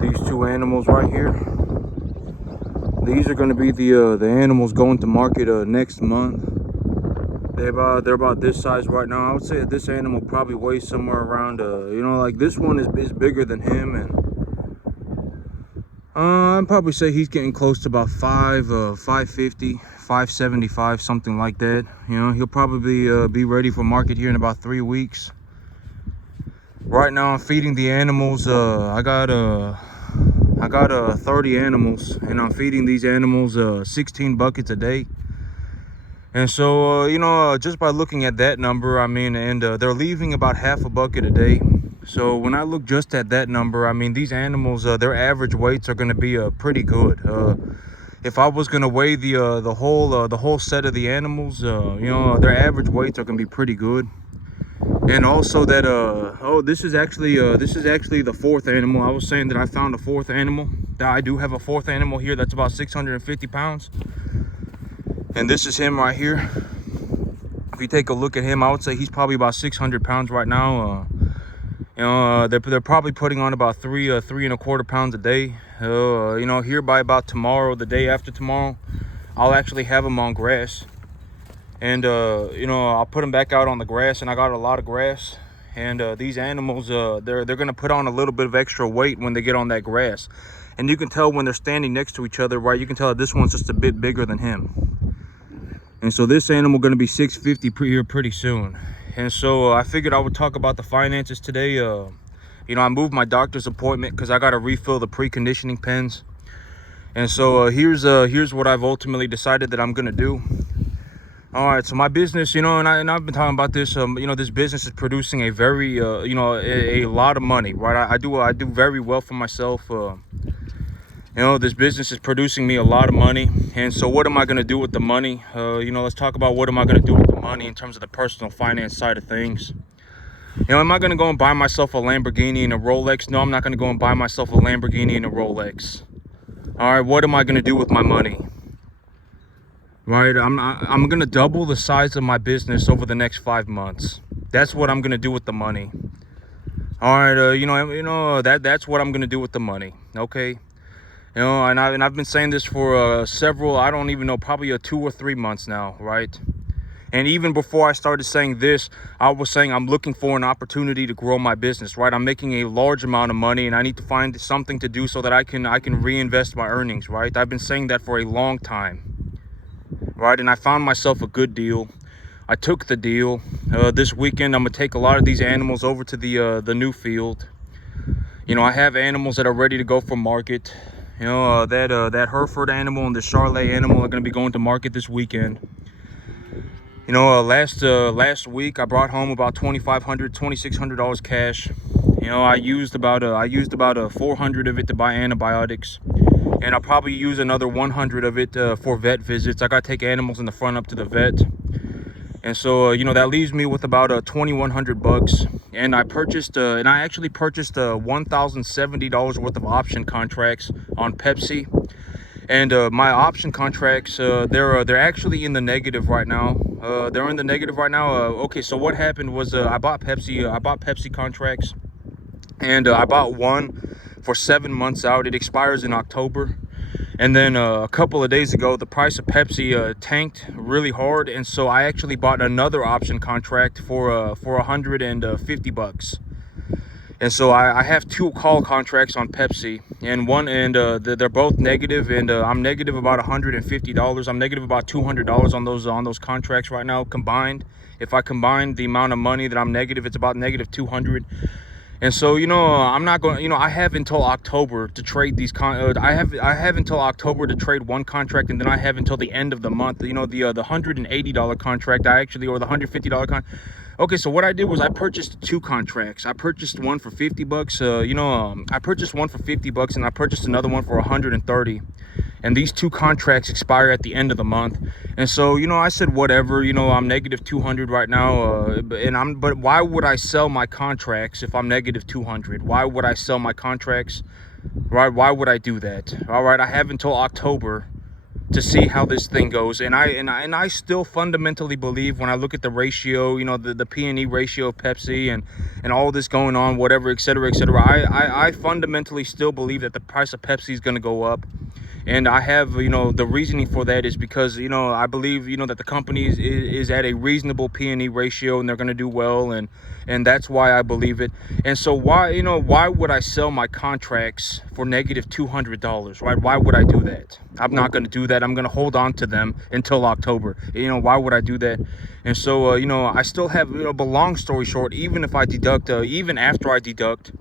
these two animals right here. These are going to be the animals going to market next month. They're about this size right now. I would say that this animal probably weighs somewhere around like this one is bigger than him, and I'd probably say he's getting close to about 550, 575, something like that. He'll probably be ready for market here in about 3 weeks. Right now I'm feeding the animals. I got 30 animals, and I'm feeding these animals 16 buckets a day. And so just by looking at that number, I mean, and they're leaving about half a bucket a day. So when I look just at that number, I mean, these animals, their average weights are going to be pretty good. If I was going to weigh the whole set of the animals, their average weights are going to be pretty good. And also that this is actually the fourth animal. I was saying that I found a fourth animal. I do have a fourth animal here that's about 650 pounds. And this is him right here. If you take a look at him, I would say he's probably about 600 pounds right now. They're probably putting on about 3.25 pounds a day. Here by about tomorrow, the day after tomorrow, I'll actually have them on grass. And I'll put them back out on the grass, and I got a lot of grass. And these animals, they're gonna put on a little bit of extra weight when they get on that grass. And you can tell when they're standing next to each other, right? You can tell that this one's just a bit bigger than him. And so this animal gonna be 650 here pretty soon. And so I figured I would talk about the finances today. I moved my doctor's appointment because I got to refill the preconditioning pens. And so here's what I've ultimately decided that I'm gonna do. All right, so my business, and I've been talking about this. This business is producing a very, a lot of money, right? I do very well for myself. This business is producing me a lot of money. And so what am I going to do with the money? Let's talk about what am I going to do with the money in terms of the personal finance side of things. Am I going to go and buy myself a Lamborghini and a Rolex? No, I'm not going to go and buy myself a Lamborghini and a Rolex. All right, what am I going to do with my money? Right, I'm going to double the size of my business over the next 5 months. That's what I'm going to do with the money. All right, that's what I'm going to do with the money. Okay. And I've been saying this for several, I don't even know, probably 2 or 3 months now, right? And even before I started saying this, I was saying I'm looking for an opportunity to grow my business, right? I'm making a large amount of money, and I need to find something to do so that I can reinvest my earnings, right? I've been saying that for a long time, right? And I found myself a good deal. I took the deal. This weekend, I'm gonna take a lot of these animals over to the new field. I have animals that are ready to go for market. That Hereford animal and the Charolais animal are going to be going to market this weekend. Last week I brought home about $2,500, $2,600 cash. I used about 400 of it to buy antibiotics, and I'll probably use another 100 of it for vet visits. I got to take animals in the front up to the vet. And so, that leaves me with about $2,100. And I actually purchased $1,070 worth of option contracts on Pepsi. And my option contracts, they're actually in the negative right now. They're in the negative right now. Okay, so what happened was I bought Pepsi contracts, and I bought one for 7 months out. It expires in October. And then a couple of days ago, the price of Pepsi tanked really hard, and so I actually bought another option contract for $150. And so I have 2 call contracts on Pepsi, and they're both negative, and I'm negative about $150. I'm negative about $200 on those contracts right now combined. If I combine the amount of money that I'm negative, it's about negative 200. And so, I'm not going, I have until October to trade these I have until October to trade one contract, and then I have until the end of the month, the $180 contract, or the $150 contract. Okay, so what I did was I purchased 2 contracts. I purchased one for $50. I purchased one for $50, and I purchased another one for $130. And these 2 contracts expire at the end of the month. And so, I said, whatever, I'm negative 200 right now. But why would I sell my contracts if I'm negative 200? Why would I sell my contracts? Right? Why would I do that? All right, I have until October to see how this thing goes. And I still fundamentally believe, when I look at the ratio, you know, the P&E ratio of Pepsi and all this going on, whatever, etc., etc., I fundamentally still believe that the price of Pepsi is going to go up. And I have, you know, the reasoning for that is because, you know, I believe, you know, that the company is at a reasonable P&E ratio, and they're going to do well, and that's why I believe it. And so why, you know, why would I sell my contracts for negative $200, right? Why would I do that? I'm not going to do that. I'm going to hold on to them until October. You know, why would I do that? And so, you know, I still have, you know, but long story short, even if I deduct, even after I deduct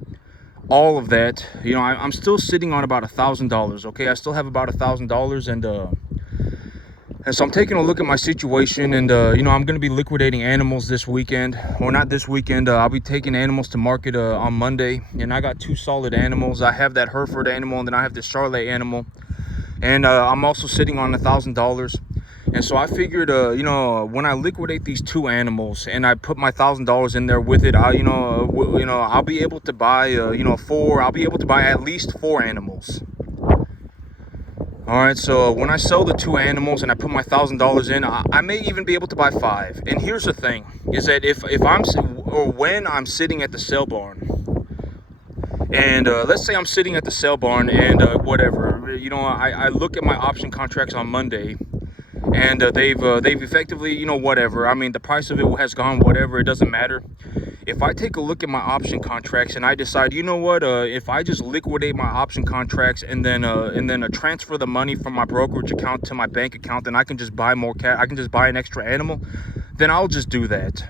all of that, you know, I'm still sitting on about $1,000. Okay, I still have about $1,000, and so I'm taking a look at my situation, and you know, I'm going to be liquidating animals this weekend, or not this weekend. I'll be taking animals to market on Monday, and I got 2 solid animals. I have that Hereford animal, and then I have this Charolais animal, and I'm also sitting on $1,000. And so I figured, you know, when I liquidate these 2 animals and I put my $1,000 in there with it, you know, I'll be able to buy, you know, I'll be able to buy at least 4 animals. All right, so when I sell the 2 animals and I put my $1,000 in, I may even be able to buy 5. And here's the thing, is that if when I'm sitting at the sale barn, and let's say I'm sitting at the sale barn, and whatever, you know, I look at my option contracts on Monday, and they've effectively, you know, whatever, I mean, the price of it has gone, whatever, it doesn't matter. If I take a look at my option contracts and I decide, you know what, if I just liquidate my option contracts and then transfer the money from my brokerage account to my bank account, then I can just buy more cash, I can just buy an extra animal, then I'll just do that.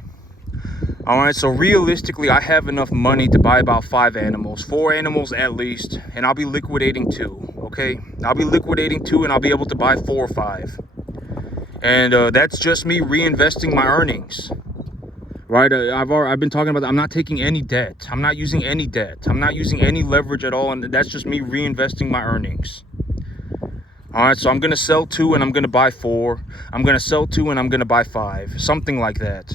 All right, so realistically, I have enough money to buy about 5 animals, 4 animals at least, and I'll be liquidating 2. Okay, I'll be liquidating 2, and I'll be able to buy 4 or 5. And that's just me reinvesting my earnings, right? I've been talking about that. I'm not taking any debt. I'm not using any debt. I'm not using any leverage at all, and that's just me reinvesting my earnings. All right, so I'm gonna sell 2 and I'm gonna buy 4. I'm gonna sell 2 and I'm gonna buy 5, something like that.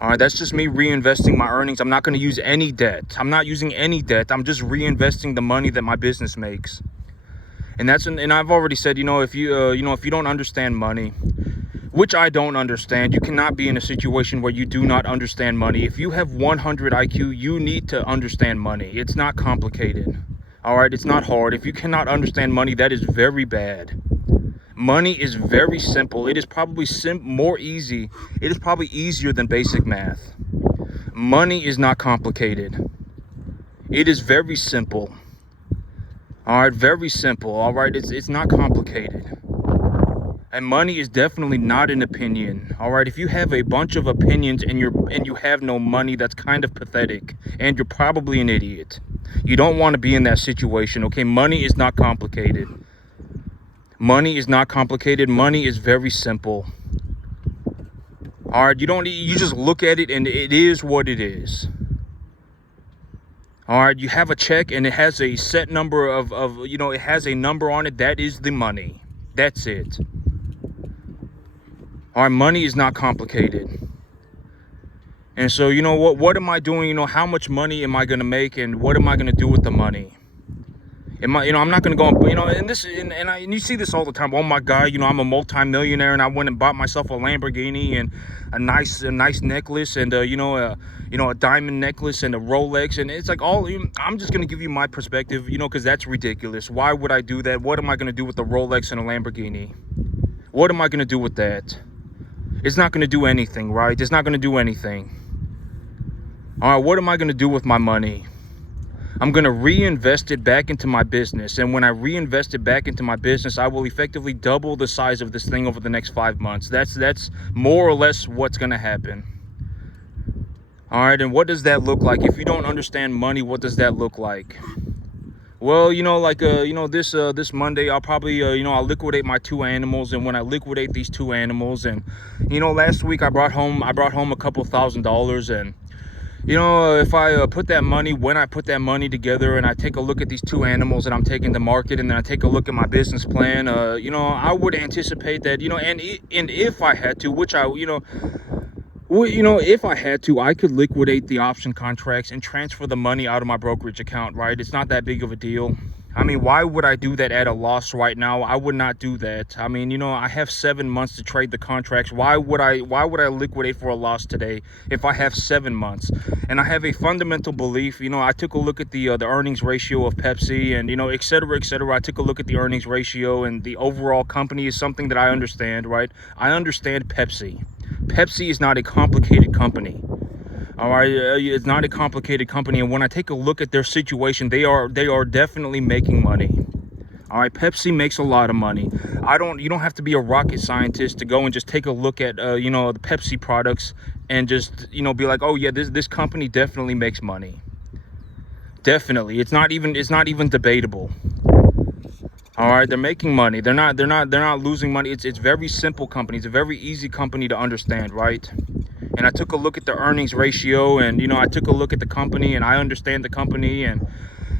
All right, that's just me reinvesting my earnings. I'm not going to use any debt. I'm not using any debt. I'm just reinvesting the money that my business makes. And I've already said, you know, if you don't understand money, which I don't understand, you cannot be in a situation where you do not understand money. If you have 100 IQ, you need to understand money. It's not complicated. All right, it's not hard. If you cannot understand money, that is very bad. Money is very simple. It is probably It is probably easier than basic math. Money is not complicated. It is very simple. All right, very simple. All right, it's not complicated. And money is definitely not an opinion. All right, if you have a bunch of opinions and you have no money, that's kind of pathetic, and you're probably an idiot. You don't want to be in that situation. Okay, money is not complicated. Money is not complicated. Money is very simple. All right, you just look at it and it is what it is. All right, you have a check and it has a set number it has a number on it. That is the money. That's it. All right, money is not complicated. And so, you know what am I doing? You know, how much money am I going to make, and what am I going to do with the money? I'm not going to go, and you see this all the time. Oh my God, you know, I'm a multi-millionaire and I went and bought myself a Lamborghini and a nice necklace and, a diamond necklace and a Rolex. And it's like I'm just going to give you my perspective, you know, because that's ridiculous. Why would I do that? What am I going to do with the Rolex and a Lamborghini? What am I going to do with that? It's not going to do anything, right? It's not going to do anything. All right, what am I going to do with my money? I'm going to reinvest it back into my business. And when I reinvest it back into my business, I will effectively double the size of this thing over the next 5 months. That's more or less what's going to happen. All right, and what does that look like? If you don't understand money, what does that look like? Well, you know, like, this Monday, I'll probably, I'll liquidate my 2 animals. And when I liquidate these 2 animals, and, you know, last week I brought home a couple $1,000s, and, you know, if I put that money together and I take a look at these 2 animals that I'm taking to market, and then I take a look at my business plan, I would anticipate that, and if I had to, if I had to, I could liquidate the option contracts and transfer the money out of my brokerage account, right? It's not that big of a deal. I mean, why would I do that at a loss right now? I would not do that. I mean, I have 7 months to trade the contracts. Why would I liquidate for a loss today if I have 7 months? And I have a fundamental belief. I took a look at the earnings ratio of Pepsi, and et cetera, et cetera. I took a look at the earnings ratio, and the overall company is something that I understand, right? I understand Pepsi. Pepsi is not a complicated company. All right, it's not a complicated company, and when I take a look at their situation, they are definitely making money. All right, Pepsi makes a lot of money. You don't have to be a rocket scientist to go and just take a look at the Pepsi products and just be like, oh yeah, this company definitely makes money. Definitely, it's not even debatable. All right, they're making money. They're not losing money. It's very simple company. It's a very easy company to understand, right? And I took a look at the earnings ratio, and I took a look at the company, and I understand the company, and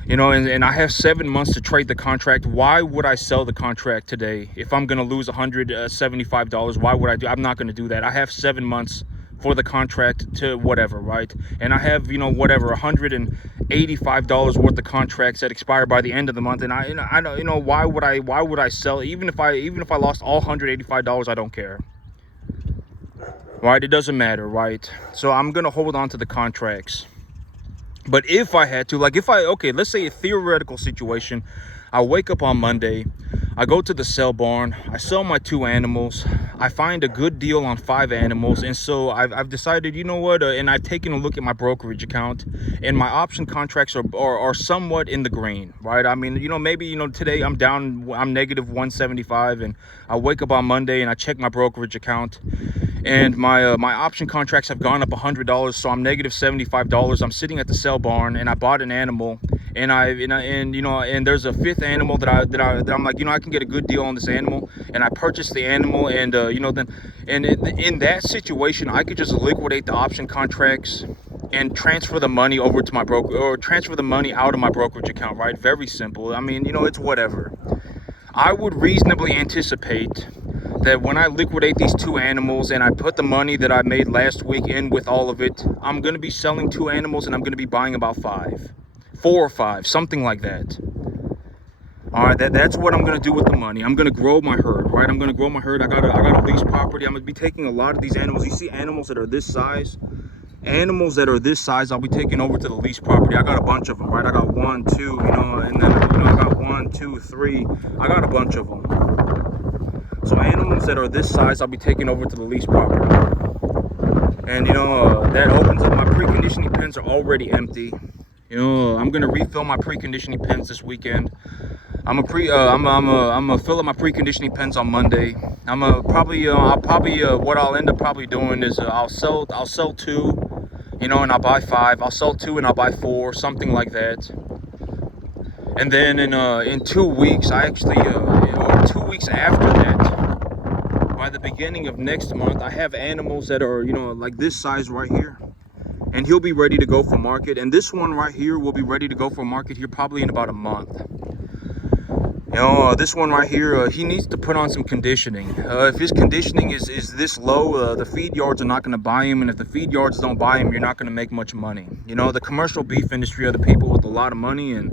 and I have 7 months to trade the contract. Why would I sell the contract today if I'm going to lose $175? Why would I do? I'm not going to do that. I have 7 months for the contract to whatever, right? And I have whatever $185 worth of contracts that expire by the end of the month, and I don't why would I sell even if I lost all $185? I don't care. Right, it doesn't matter, right? So I'm gonna hold on to the contracts. But if I had to, like okay, let's say a theoretical situation, I wake up on Monday, I go to the sell barn, I sell my 2 animals, I find a good deal on 5 animals, and so I've decided, what, and I've taken a look at my brokerage account, and my option contracts are somewhat in the green, right? I mean, maybe, today I'm negative 175, and I wake up on Monday and I check my brokerage account, and my option contracts have gone up $100, so I'm negative $75. I'm sitting at the sell barn, and I bought an animal, and and there's a 5th animal that I'm like, I can get a good deal on this animal, and I purchased the animal, and in that situation, I could just liquidate the option contracts and transfer the money over to my broker, or transfer the money out of my brokerage account, right? Very simple. I mean, it's whatever. I would reasonably anticipate that when I liquidate these 2 animals and I put the money that I made last week in with all of it, I'm going to be selling 2 animals, and I'm going to be buying about 4 or 5, something like that. All right, that's what I'm going to do with the money. I'm going to grow my herd, right? I'm going to grow my herd. I got a lease property. I'm going to be taking a lot of these animals. You see animals that are this size? Animals that are this size, I'll be taking over to the lease property. I got a bunch of them, right? I got 1, 2, and then I got 1, 2, 3. I got a bunch of them. So animals that are this size, I'll be taking over to the lease property. And that opens up, my preconditioning pens are already empty. I'm gonna refill my preconditioning pens this weekend. I'm gonna fill up my preconditioning pens on Monday. What I'll end up probably doing is I'll sell 2, and I'll buy 5. I'll sell 2 and I'll buy 4, something like that. And then in 2 weeks, or 2 weeks after that, by the beginning of next month, I have animals that are like this size right here, and he'll be ready to go for market. And this one right here will be ready to go for market here probably in about a month. This one right here, he needs to put on some conditioning. If his conditioning is this low, the feed yards are not going to buy him, and if the feed yards don't buy him, you're not going to make much money. The commercial beef industry are the people with a lot of money, and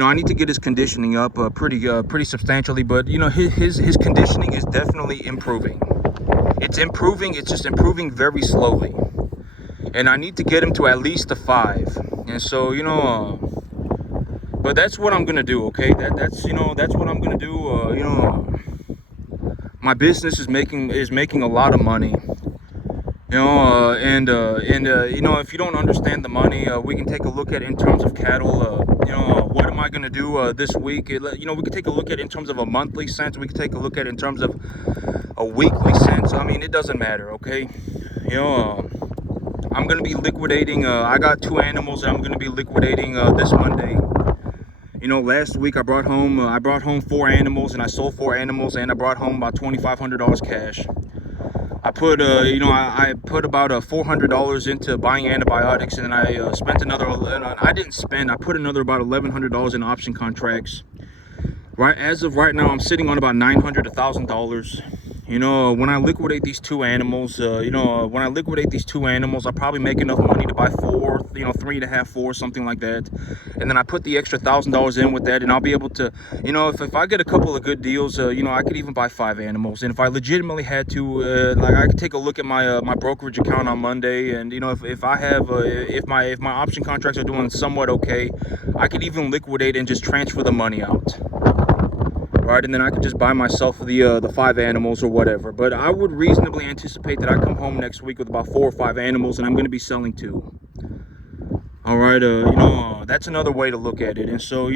I need to get his conditioning up pretty substantially. But his conditioning is definitely improving. It's improving. It's just improving very slowly, and I need to get him to at least a 5. And so but that's what I'm gonna do, okay? That's what I'm gonna do. My business is making a lot of money. If you don't understand the money, we can take a look at it in terms of cattle. What am I gonna do this week? We can take a look at it in terms of a monthly sense. We can take a look at it in terms of a weekly sense. I mean, it doesn't matter, okay? I'm gonna be liquidating. I got 2 animals that I'm gonna be liquidating this Monday. Last week I brought home 4 animals, and I sold 4 animals, and I brought home about $2,500 cash. I put I put about $400 into buying antibiotics, and then I spent another. I didn't spend. I put another about $1,100 in option contracts. Right as of right now, I'm sitting on about $900 to $1,000. You know, when I liquidate these two animals, I'll probably make enough money to buy four, 3.5, four, something like that. And then I put the extra $1,000 in with that, and I'll be able to, if I get a couple of good deals, I could even buy 5 animals. And if I legitimately had to, I could take a look at my my brokerage account on Monday, and if I have, if my option contracts are doing somewhat okay, I could even liquidate and just transfer the money out. Right, and then I could just buy myself the 5 animals or whatever. But I would reasonably anticipate that I come home next week with about 4 or 5 animals, and I'm going to be selling 2. All right, that's another way to look at it. And so,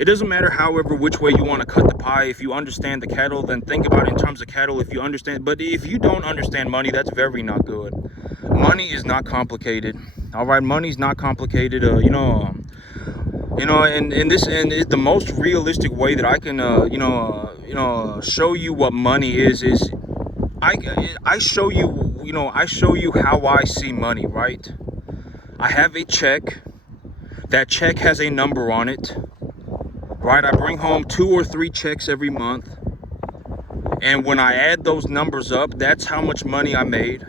it doesn't matter, however, which way you want to cut the pie. If you understand the cattle, then think about it in terms of cattle. If you understand, but if you don't understand money, that's very not good. Money is not complicated. All right, money's not complicated. And the most realistic way that I can, show you what money is I show you how I see money, right? I have a check. That check has a number on it, right? I bring home 2 or 3 checks every month. And when I add those numbers up, that's how much money I made.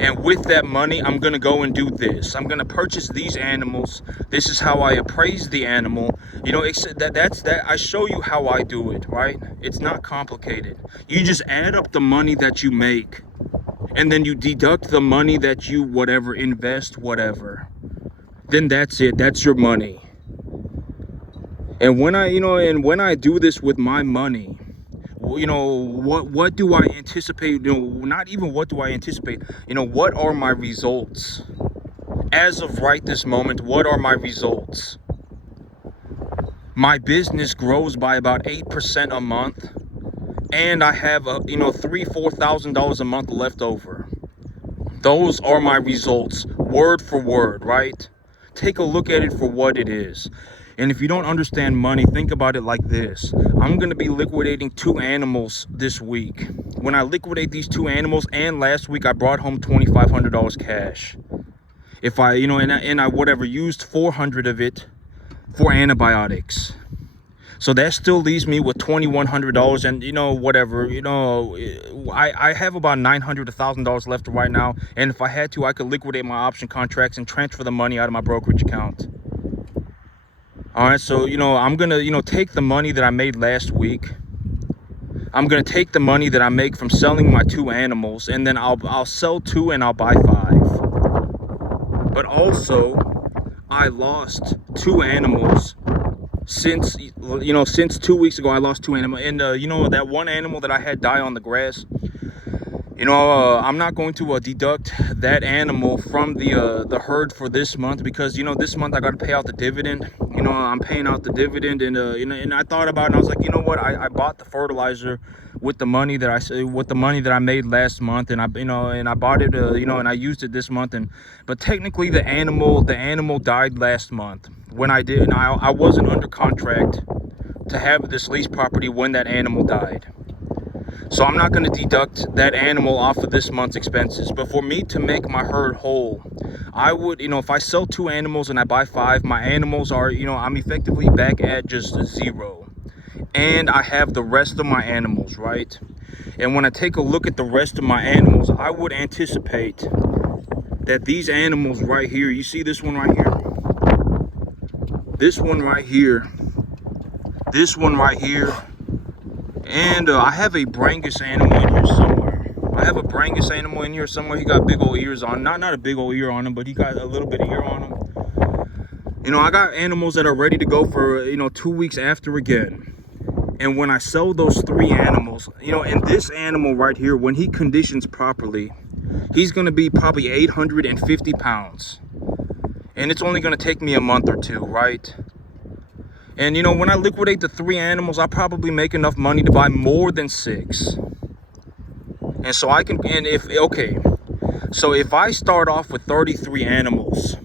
And with that money, I'm going to go and do this. I'm going to purchase these animals. This is how I appraise the animal. I show you how I do it, right? It's not complicated. You just add up the money that you make, and then you deduct the money that you invest, whatever. Then that's it. That's your money. And when I do this with my money, what do I anticipate? Not even what do I anticipate. What are my results? As of right this moment, what are my results? My business grows by about 8% a month, and I have $3,000-4,000 a month left over. Those are my results, word for word, right? Take a look at it for what it is. And if you don't understand money, think about it like this. I'm going to be liquidating 2 animals this week. When I liquidate these 2 animals, and last week I brought home $2,500 cash. If I, used 400 of it for antibiotics. So that still leaves me with $2,100, and I have about $900 to $1,000 left right now. And if I had to, I could liquidate my option contracts and transfer the money out of my brokerage account. All right, so I'm gonna take the money that I made last week. I'm gonna take the money that I make from selling my 2 animals, and then I'll sell 2 and I'll buy 5. But also, I lost 2 animals since 2 weeks ago. I lost 2 animals, and that one animal that I had die on the grass. I'm not going to deduct that animal from the herd for this month, because this month I got to pay out the dividend. I'm paying out the dividend, and and I thought about it, and I was like, what? I bought the fertilizer with the money that I made last month, and I bought it, and I used it this month, but technically the animal died last month when I did, and I wasn't under contract to have this lease property when that animal died. So I'm not going to deduct that animal off of this month's expenses. But for me to make my herd whole, I would, if I sell 2 animals and I buy 5, my animals are, I'm effectively back at just 0. And I have the rest of my animals, right? And when I take a look at the rest of my animals, I would anticipate that these animals right here, you see this one right here? This one right here. This one right here. And I have a Brangus animal in here somewhere. He got big old ears on. Not a big old ear on him, but he got a little bit of ear on him. I got animals that are ready to go for, 2 weeks after again. And when I sell those 3 animals, and this animal right here, when he conditions properly, he's going to be probably 850 pounds. And it's only going to take me a month or 2, right? And when I liquidate the 3 animals, I'll probably make enough money to buy more than 6. And so so if I start off with 33 animals,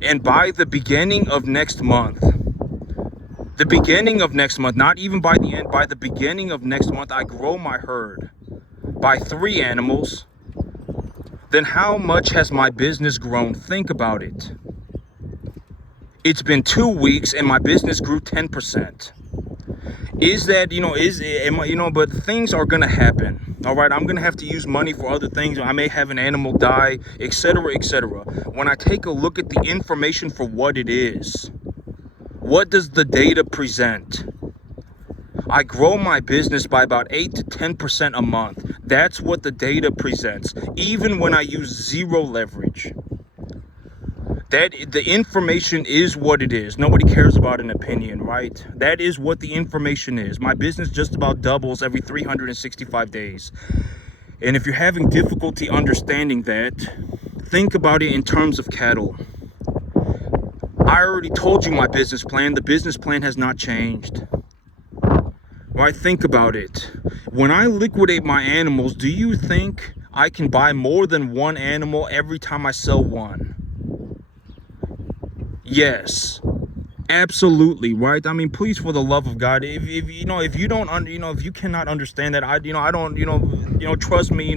and by the beginning of next month, not even by the end, by the beginning of next month, I grow my herd by 3 animals, then how much has my business grown? Think about it. It's been 2 weeks and my business grew 10%. Is that, am I, but things are gonna happen. All right, I'm gonna have to use money for other things. I may have an animal die, etc., etc. When I take a look at the information for what it is, what does the data present? I grow my business by about 8 to 10% a month. That's what the data presents, even when I use zero leverage. That the information is what it is. Nobody cares about an opinion, right? That is what the information is. My business just about doubles every 365 days. And if you're having difficulty understanding that, think about it in terms of cattle. I already told you my business plan. The business plan has not changed. Right? Think about it. When I liquidate my animals, do you think I can buy more than one animal every time I sell one? Yes, absolutely, right? I mean, please, for the love of God, if you don't if you cannot understand that, I don't, trust me, I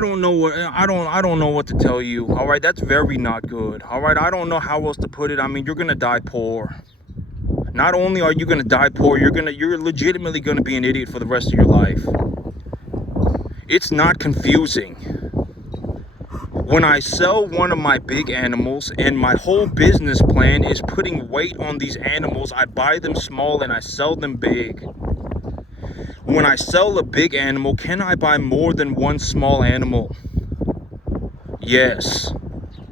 don't know what to tell you. All right, that's very not good. All right, I don't know how else to put it. I mean, you're gonna die poor. Not only are you gonna die poor, you're legitimately gonna be an idiot for the rest of your life. It's not confusing. When I sell one of my big animals and my whole business plan is putting weight on these animals, I buy them small and I sell them big. When I sell a big animal, can I buy more than one small animal? Yes.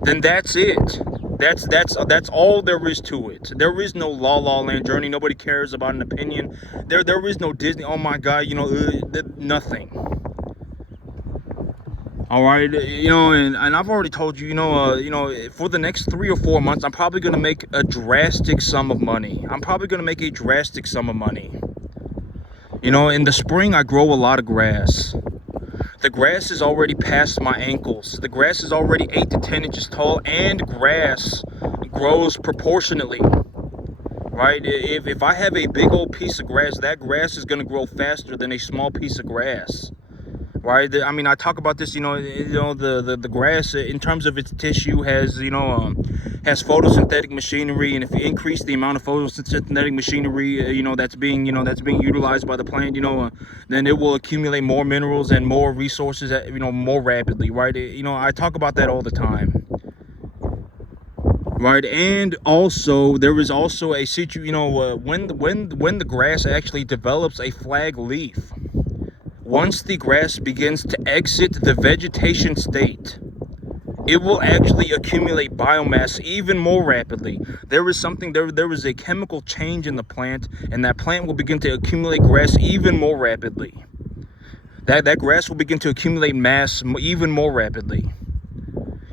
Then that's it. That's all there is to it. There is no La La Land journey. Nobody cares about an opinion. There is no Disney. Oh my God, nothing. All right, and I've already told you, for the next 3 or 4 months, I'm probably gonna make a drastic sum of money. In the spring, I grow a lot of grass. The grass is already past my ankles. The grass is already 8 to 10 inches tall, and grass grows proportionately, right? If I have a big old piece of grass, that grass is gonna grow faster than a small piece of grass. Right, I mean, I talk about this. The grass, in terms of its tissue, has photosynthetic machinery, and if you increase the amount of photosynthetic machinery, that's being utilized by the plant, then it will accumulate more minerals and more resources, more rapidly. Right, I talk about that all the time. Right, and also there is also a situation, when the grass actually develops a flag leaf. Once the grass begins to exit the vegetation state, it will actually accumulate biomass even more rapidly. There is a chemical change in the plant, and that plant will begin to accumulate grass even more rapidly. That grass will begin to accumulate mass even more rapidly.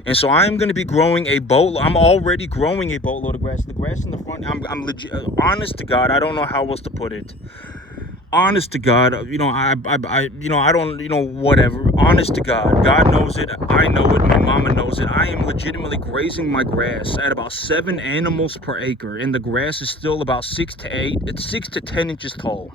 And so I'm going to be growing I'm already growing a boatload of grass. The grass in the front, I'm legit, honest to God, I don't know how else to put it. Honest to God, I don't, whatever. Honest to God, God knows it. I know it. My mama knows it. I am legitimately grazing my grass at about 7 animals per acre, and the grass is still about 6 to 10 inches tall.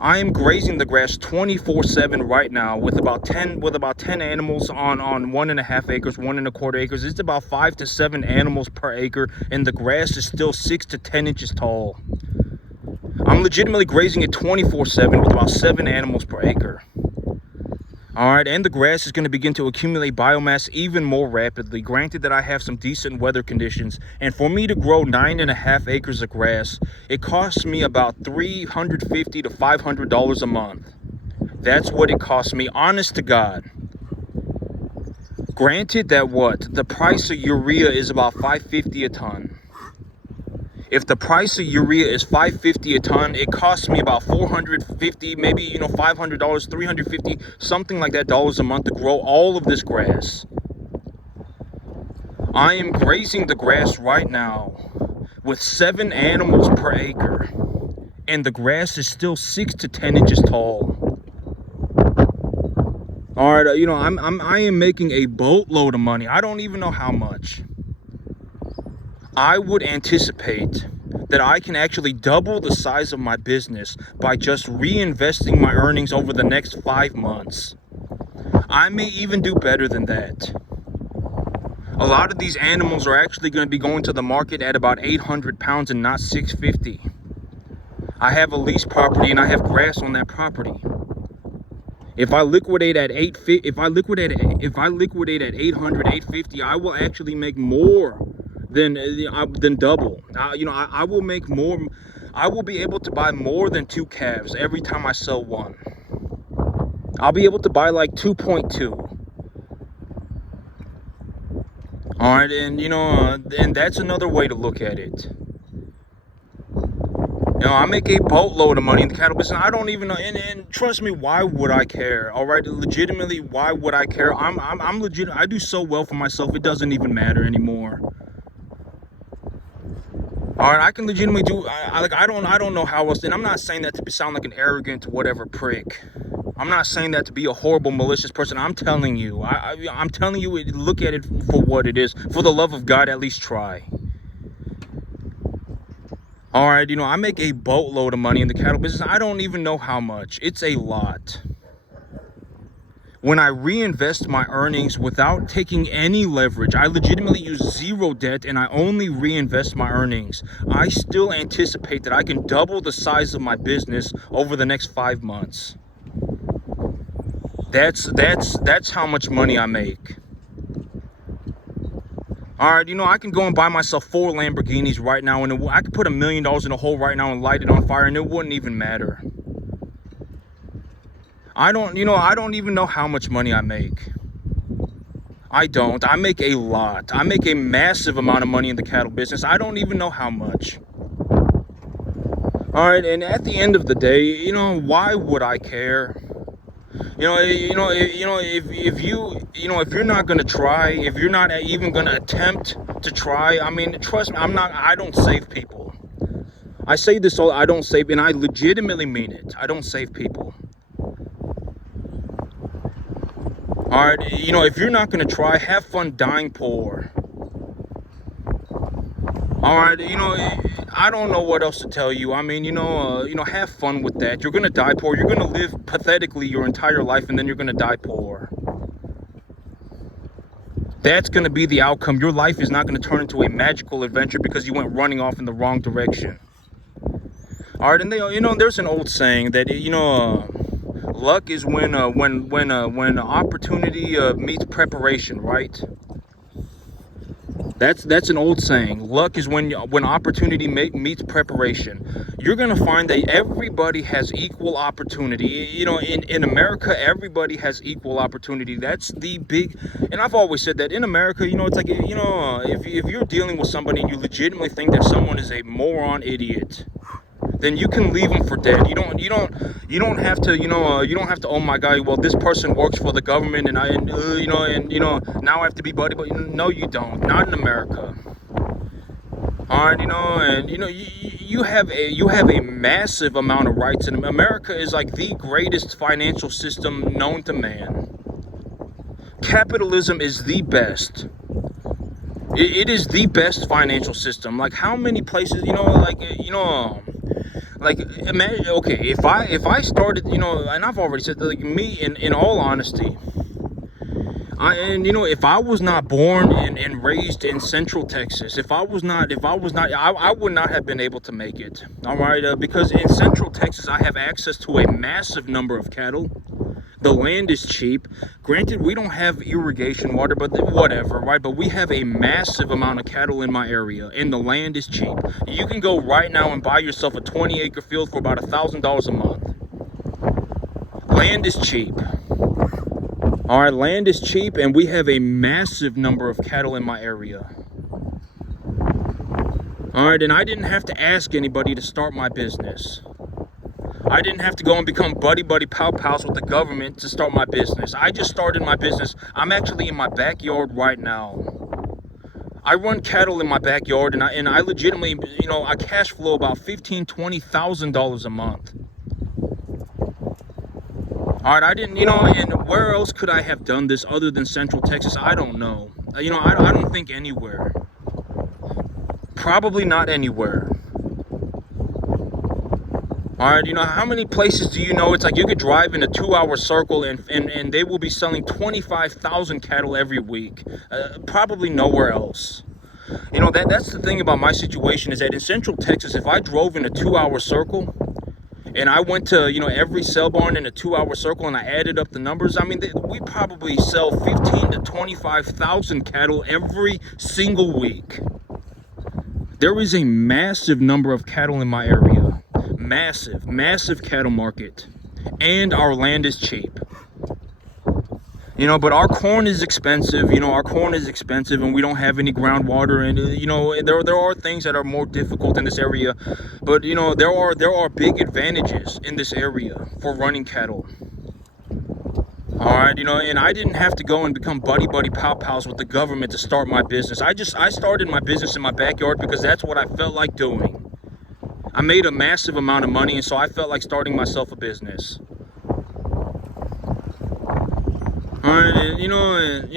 I am grazing the grass 24/7 right now with about 10 animals on 1.5 acres, 1.25 acres. It's about 5 to 7 animals per acre, and the grass is still 6 to 10 inches tall. I'm legitimately grazing it 24/7 with about 7 animals per acre. All right, and the grass is going to begin to accumulate biomass even more rapidly. Granted that I have some decent weather conditions, and for me to grow 9.5 acres of grass, it costs me about $350 to $500 a month. That's what it costs me, honest to God. Granted that the price of urea is about $5.50 a ton. If the price of urea is $5.50 a ton, it costs me about $450, maybe $500, $350, something like that dollars a month to grow all of this grass. I am grazing the grass right now with 7 animals per acre, and the grass is still 6 to 10 inches tall. All right, I am making a boatload of money. I don't even know how much. I would anticipate that I can actually double the size of my business by just reinvesting my earnings over the next 5 months. I may even do better than that. A lot of these animals are actually going to be going to the market at about 800 pounds and not 650. I have a lease property and I have grass on that property. If I liquidate at 850, if I liquidate at 800, 850, I will actually make more than double. I will make more. I will be able to buy more than 2 calves every time I sell one. I'll be able to buy like 2.2. All right, and and that's another way to look at it. I make a boatload of money in the cattle business. I don't even know, and trust me, why would I care? All right, legitimately, why would I care? I'm legit. I do so well for myself, it doesn't even matter anymore. All right, I can legitimately do. I don't know how else. And I'm not saying that to sound like an arrogant whatever prick. I'm not saying that to be a horrible, malicious person. I'm telling you. I'm telling you. Look at it for what it is. For the love of God, at least try. All right, I make a boatload of money in the cattle business. I don't even know how much. It's a lot. When I reinvest my earnings without taking any leverage, I legitimately use 0 debt and I only reinvest my earnings. I still anticipate that I can double the size of my business over the next 5 months. That's how much money I make. All right, I can go and buy myself 4 Lamborghinis right now, and I could put $1 million in a hole right now and light it on fire, and it wouldn't even matter. I don't even know how much money I make. I don't. I make a lot. I make a massive amount of money in the cattle business. I don't even know how much. All right, and at the end of the day, why would I care? If you're not gonna try, if you're not even gonna attempt to try, I mean, trust me, I don't save people. I say this all, I don't save, and I legitimately mean it. I don't save people. All right, if you're not gonna try, have fun dying poor. All right, I don't know what else to tell you. I mean, have fun with that. You're gonna die poor. You're gonna live pathetically your entire life, and then you're gonna die poor. That's gonna be the outcome. Your life is not gonna turn into a magical adventure because you went running off in the wrong direction. All right, and there's an old saying that luck is when opportunity meets preparation, right? That's an old saying. Luck is when opportunity meets preparation. You're gonna find that everybody has equal opportunity. In America, everybody has equal opportunity. That's the big. And I've always said that in America, it's like if you're dealing with somebody and you legitimately think that someone is a moron idiot, then you can leave them for dead. You don't have to oh my God, well, this person works for the government and now I have to be buddy. But no, you don't. Not in America. All right, and you have a massive amount of rights, and America is like the greatest financial system known to man. Capitalism is the best. It is the best financial system. Like, how many places, like, imagine, okay, if I started, and I've already said that, like, me, in all honesty, if I was not born and raised in Central Texas, I would not have been able to make it. All right, because in Central Texas, I have access to a massive number of cattle. The land is cheap. Granted, we don't have irrigation water, but whatever, right? But we have a massive amount of cattle in my area, and the land is cheap. You can go right now and buy yourself a 20-acre field for about $1,000 a month. Land is cheap. All right, land is cheap, and we have a massive number of cattle in my area. All right, and I didn't have to ask anybody to start my business. I didn't have to go and become buddy pals with the government to start my business. I just started my business. I'm actually in my backyard right now. I run cattle in my backyard, and I legitimately, I cash flow about $15,000-$20,000 a month. All right, I didn't, and where else could I have done this other than Central Texas? I don't know. I don't think anywhere. Probably not anywhere. All right, you know, how many places do you know it's like you could drive in a 2-hour circle and they will be selling 25,000 cattle every week? Probably nowhere else. You know, that's the thing about my situation is that in Central Texas, if I drove in a 2-hour circle and I went to, you know, every sale barn in a 2-hour circle and I added up the numbers, I mean, we probably sell 15 to 25,000 cattle every single week. There is a massive number of cattle in my area. Massive cattle market. And our land is cheap. You know, but our corn is expensive. You know, our corn is expensive and we don't have any groundwater. And, you know, there are things that are more difficult in this area. But, you know, there are big advantages in this area for running cattle. All right, you know, and I didn't have to go and become buddy pow-pows with the government to start my business. I started my business in my backyard because that's what I felt like doing. I made a massive amount of money, and so I felt like starting myself a business. All right, and, you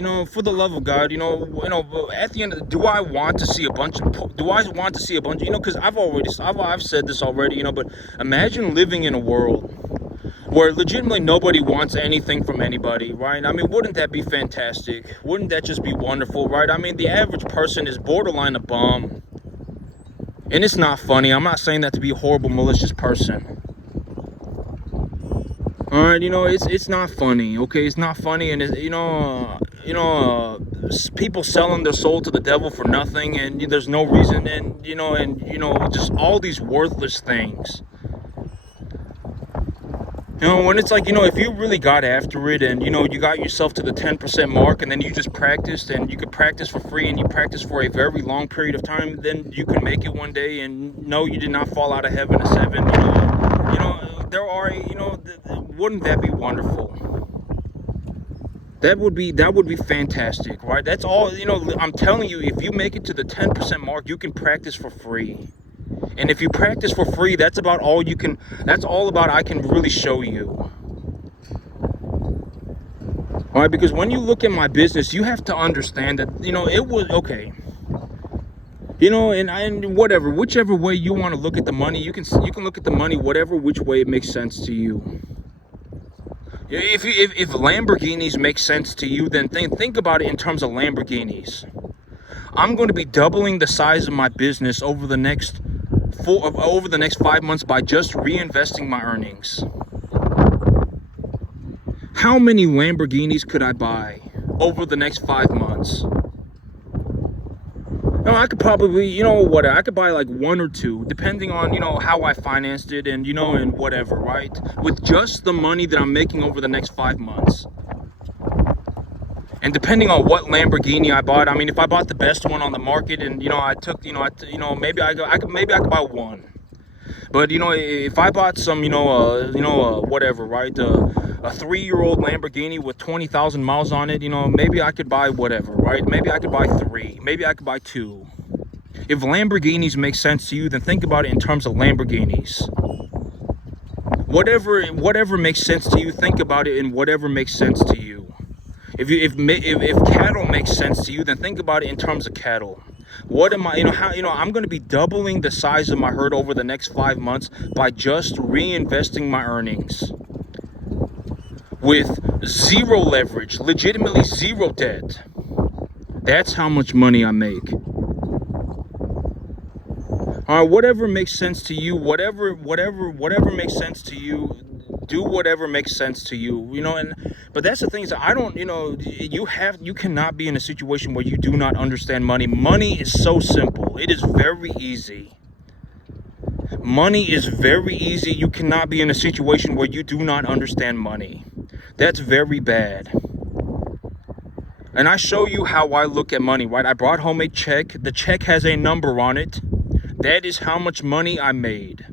know, for the love of God, you know, at the end of do I want to see a bunch of, you know, because I've said this already, you know, but imagine living in a world where legitimately nobody wants anything from anybody, right? I mean, wouldn't that be fantastic? Wouldn't that just be wonderful, right? I mean, the average person is borderline a bum. And it's not funny. I'm not saying that to be a horrible, malicious person. All right, you know, it's not funny, okay? It's not funny, and people selling their soul to the devil for nothing, and there's no reason, and just all these worthless things. You know, when it's like, you know, if you really got after it and, you know, you got yourself to the 10% mark and then you just practiced and you could practice for free and you practice for a very long period of time, then you can make it one day and no, you did not fall out of heaven at 7. There are, wouldn't that be wonderful? That would be fantastic, right? That's all, you know, I'm telling you, if you make it to the 10% mark, you can practice for free. And if you practice for free, that's about all you can, that's all about I can really show you. All right, because when you look at my business, you have to understand that, you know, it was, okay. You know, and whatever, whichever way you want to look at the money, you can look at the money whatever which way it makes sense to you. If Lamborghinis make sense to you, then think about it in terms of Lamborghinis. I'm going to be doubling the size of my business over the next 5 months by just reinvesting my earnings. How many Lamborghinis could I buy over the next 5 months? No, I could probably, you know what, I could buy like 1 or 2, depending on, you know, how I financed it and, you know, and whatever, right? With just the money that I'm making over the next 5 months. And depending on what Lamborghini I bought, I mean, if I bought the best one on the market and, you know, I took, you know, maybe I could buy 1. But, you know, if I bought some, whatever, right, a 3-year-old Lamborghini with 20,000 miles on it, you know, maybe I could buy whatever, right? Maybe I could buy 3. Maybe I could buy 2. If Lamborghinis make sense to you, then think about it in terms of Lamborghinis. Whatever makes sense to you, think about it in whatever makes sense to you. If cattle makes sense to you, then think about it in terms of cattle. What am I, I'm going to be doubling the size of my herd over the next 5 months by just reinvesting my earnings with 0 leverage, legitimately 0 debt. That's how much money I make. All right, whatever makes sense to you, whatever makes sense to you, do whatever makes sense to you, you know. But that's the thing is, I don't, you know, you cannot be in a situation where you do not understand money. Money is so simple. It is very easy. Money is very easy. You cannot be in a situation where you do not understand money. That's very bad. And I show you how I look at money, right? I brought home a check. The check has a number on it. That is how much money I made.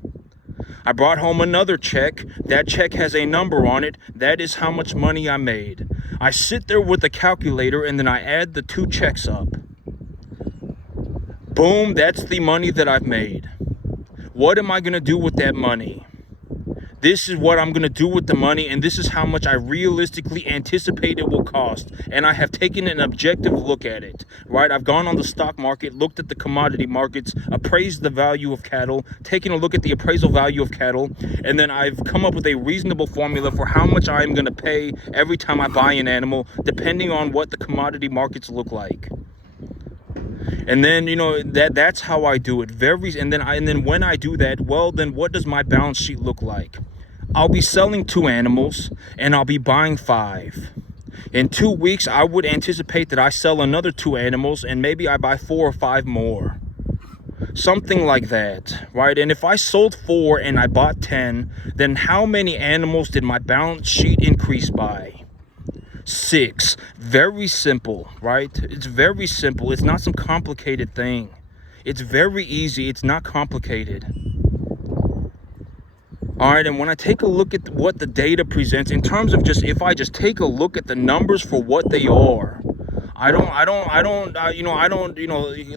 I brought home another check. That check has a number on it. That is how much money I made. I sit there with a calculator and then I add the 2 checks up. Boom, that's the money that I've made. What am I going to do with that money? This is what I'm going to do with the money, and this is how much I realistically anticipate it will cost. And I have taken an objective look at it, right? I've gone on the stock market, looked at the commodity markets, appraised the value of cattle, taken a look at the appraisal value of cattle, and then I've come up with a reasonable formula for how much I'm going to pay every time I buy an animal, depending on what the commodity markets look like. And then, that's how I do it. And then when I do that, well, then what does my balance sheet look like? I'll be selling 2 animals and I'll be buying 5. In 2 weeks, I would anticipate that I sell another 2 animals and maybe I buy 4 or 5 more. Something like that, right? And if I sold 4 and I bought 10, then how many animals did my balance sheet increase by? 6. Very simple, right? It's very simple. It's not some complicated thing. It's very easy. It's not complicated. All right, and when I take a look at what the data presents in terms of if I just take a look at the numbers for what they are,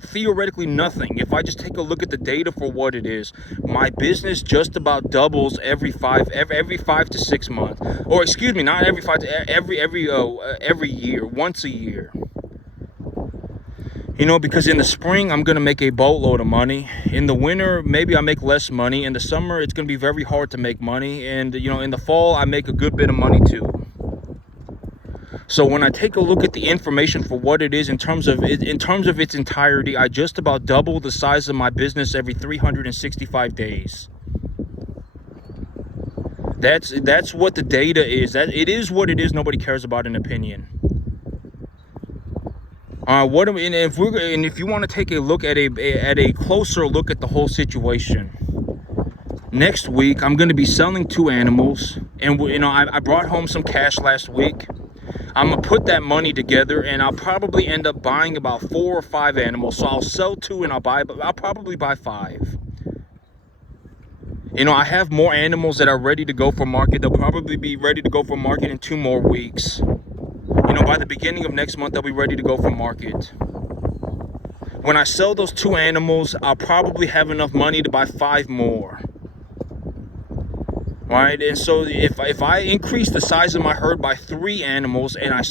theoretically nothing. If I just take a look at the data for what it is, my business just about doubles every 5 to 6 months, or excuse me, not every 5 to every year, once a year. Because in the spring, I'm going to make a boatload of money. In the winter, maybe I make less money. In the summer, it's going to be very hard to make money. And, in the fall, I make a good bit of money too. So when I take a look at the information for what it is in terms of its entirety, I just about double the size of my business every 365 days. That's what the data is. That it is what it is. Nobody cares about an opinion. If you want to take a look at a closer look at the whole situation, next week I'm going to be selling 2 animals, and I brought home some cash last week. I'm gonna put that money together, and I'll probably end up buying about 4 or 5 animals. So I'll sell 2, and I'll probably buy 5. I have more animals that are ready to go for market. They'll probably be ready to go for market in 2 more weeks. By the beginning of next month, they'll be ready to go for market. When I sell those 2 animals, I'll probably have enough money to buy 5 more. Right, and so if I increase the size of my herd by 3 animals, and I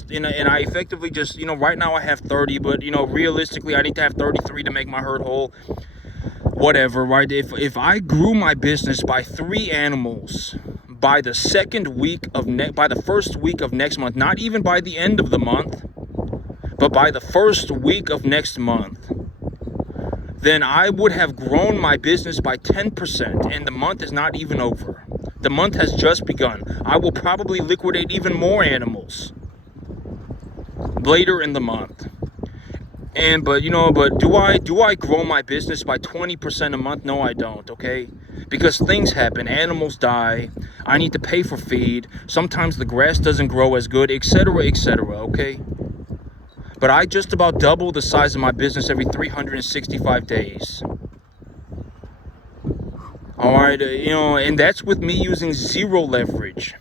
effectively just right now I have 30, but realistically I need to have 33 to make my herd whole. Whatever, right? If I grew my business by 3 animals by the first week of next month, not even by the end of the month, but by the first week of next month, then I would have grown my business by 10%, and the month is not even over. The month has just begun. I will probably liquidate even more animals later in the month. But do I grow my business by 20% a month? No, I don't, okay? Because things happen, animals die, I need to pay for feed, sometimes the grass doesn't grow as good, etc., okay? But I just about double the size of my business every 365 days. All right, and that's with me using 0 leverage.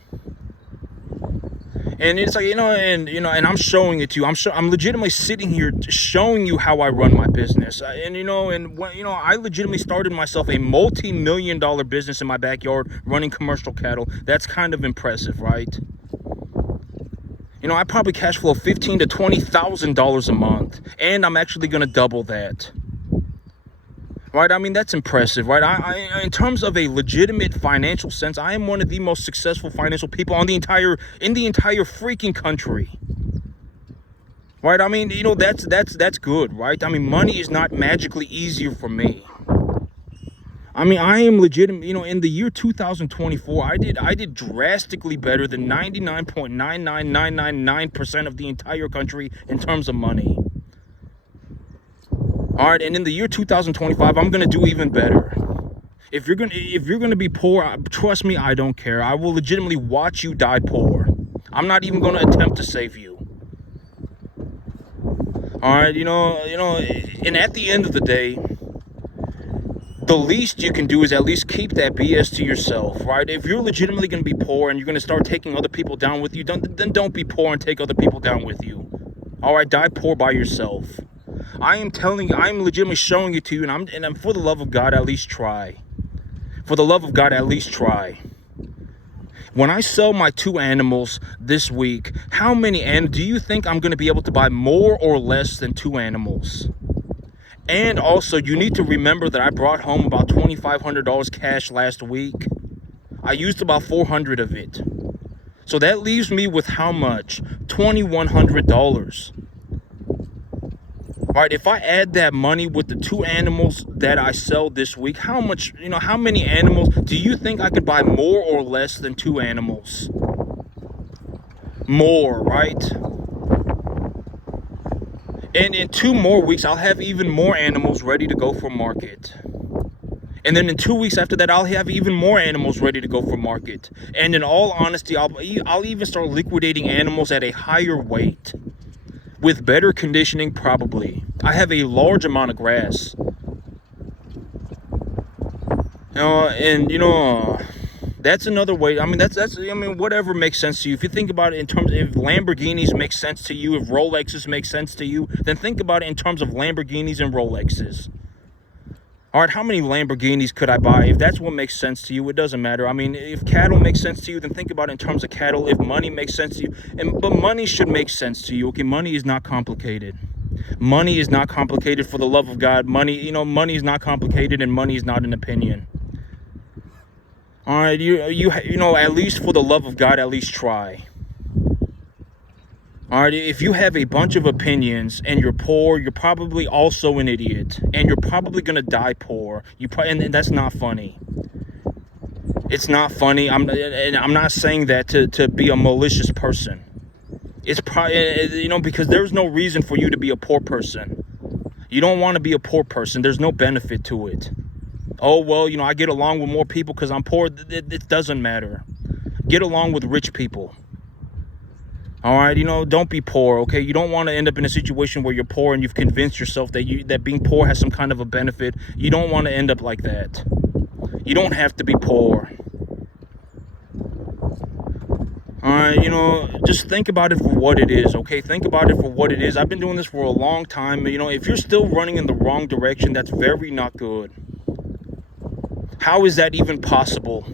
And it's like, and I'm showing it to you. I'm legitimately sitting here showing you how I run my business. I legitimately started myself a multi-million-dollar business in my backyard running commercial cattle. That's kind of impressive, right? I probably cash flow $15,000 to $20,000 a month, and I'm actually going to double that. Right, that's impressive, right? I in terms of a legitimate financial sense, I am one of the most successful financial people in the entire freaking country. Right, that's good, right? Money is not magically easier for me. I am legitimate. In the year 2024, I did drastically better than 99.99999% of the entire country in terms of money. All right, and in the year 2025, I'm gonna do even better. If you're gonna be poor, trust me, I don't care. I will legitimately watch you die poor. I'm not even gonna attempt to save you. All right, and at the end of the day, the least you can do is at least keep that BS to yourself, right? If you're legitimately gonna be poor and you're gonna start taking other people down with you, then don't be poor and take other people down with you. All right, die poor by yourself. I'm legitimately showing it to you, and I'm for the love of God, at least try. For the love of God, at least try. When I sell my 2 animals this week, how many and do you think I'm going to be able to buy more or less than 2 animals? And also, you need to remember that I brought home about $2,500 cash last week. I used about $400 of it. So that leaves me with how much? $2,100. All right, if I add that money with the 2 animals that I sell this week, how much, how many animals do you think I could buy more or less than 2 animals? More, right? And in 2 more weeks, I'll have even more animals ready to go for market. And then in 2 weeks after that, I'll have even more animals ready to go for market. And in all honesty, I'll even start liquidating animals at a higher weight. With better conditioning, probably. I have a large amount of grass. That's another way. I mean, whatever makes sense to you. If you think about it in terms of if Lamborghinis make sense to you, if Rolexes make sense to you, then think about it in terms of Lamborghinis and Rolexes. All right, how many Lamborghinis could I buy? If that's what makes sense to you, it doesn't matter. I mean, if cattle makes sense to you, then think about it in terms of cattle. If money makes sense to you, but money should make sense to you. Okay, money is not complicated. Money is not complicated, for the love of God. Money is not complicated, and money is not an opinion. All right, at least for the love of God, at least try. All right, if you have a bunch of opinions and you're poor, you're probably also an idiot, and you're probably gonna die poor. And that's not funny. It's not funny. I'm not saying that to be a malicious person. It's probably because there's no reason for you to be a poor person. You don't want to be a poor person. There's no benefit to it. Oh well, I get along with more people because I'm poor. It doesn't matter. Get along with rich people. All right, don't be poor, okay? You don't want to end up in a situation where you're poor and you've convinced yourself that being poor has some kind of a benefit. You don't want to end up like that. You don't have to be poor. All right, just think about it for what it is, okay? Think about it for what it is. I've been doing this for a long time. If you're still running in the wrong direction, that's very not good. How is that even possible?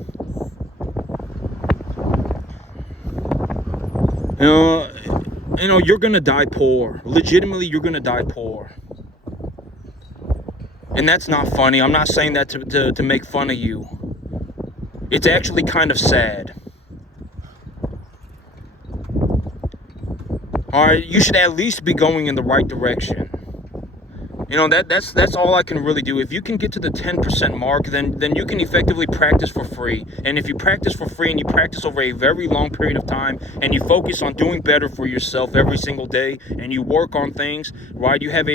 You're gonna die poor. Legitimately, you're gonna die poor. And that's not funny. I'm not saying that to make fun of you. It's actually kind of sad. All right, you should at least be going in the right direction. That's all I can really do. If you can get to the 10% mark, then you can effectively practice for free. And if you practice for free and you practice over a very long period of time and you focus on doing better for yourself every single day and you work on things, right? You have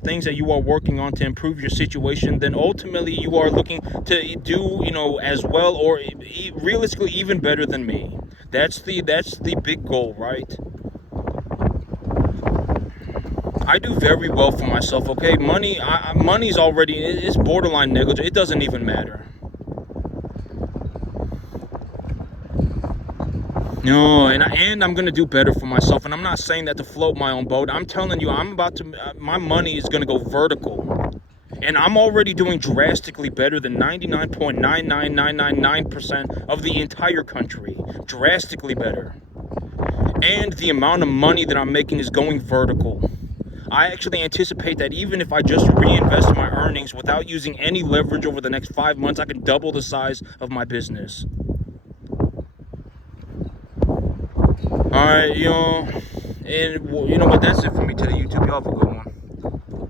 things that you are working on to improve your situation, then ultimately you are looking to do, as well or realistically even better than me. That's the big goal, right? I do very well for myself, okay? Money's already, it's borderline negligent. It doesn't even matter. No, and I'm going to do better for myself. And I'm not saying that to float my own boat. I'm telling you, my money is going to go vertical. And I'm already doing drastically better than 99.99999% of the entire country. Drastically better. And the amount of money that I'm making is going vertical. I actually anticipate that even if I just reinvest my earnings without using any leverage over the next 5 months, I can double the size of my business. All right, but that's it for me today, YouTube. Y'all have a good one.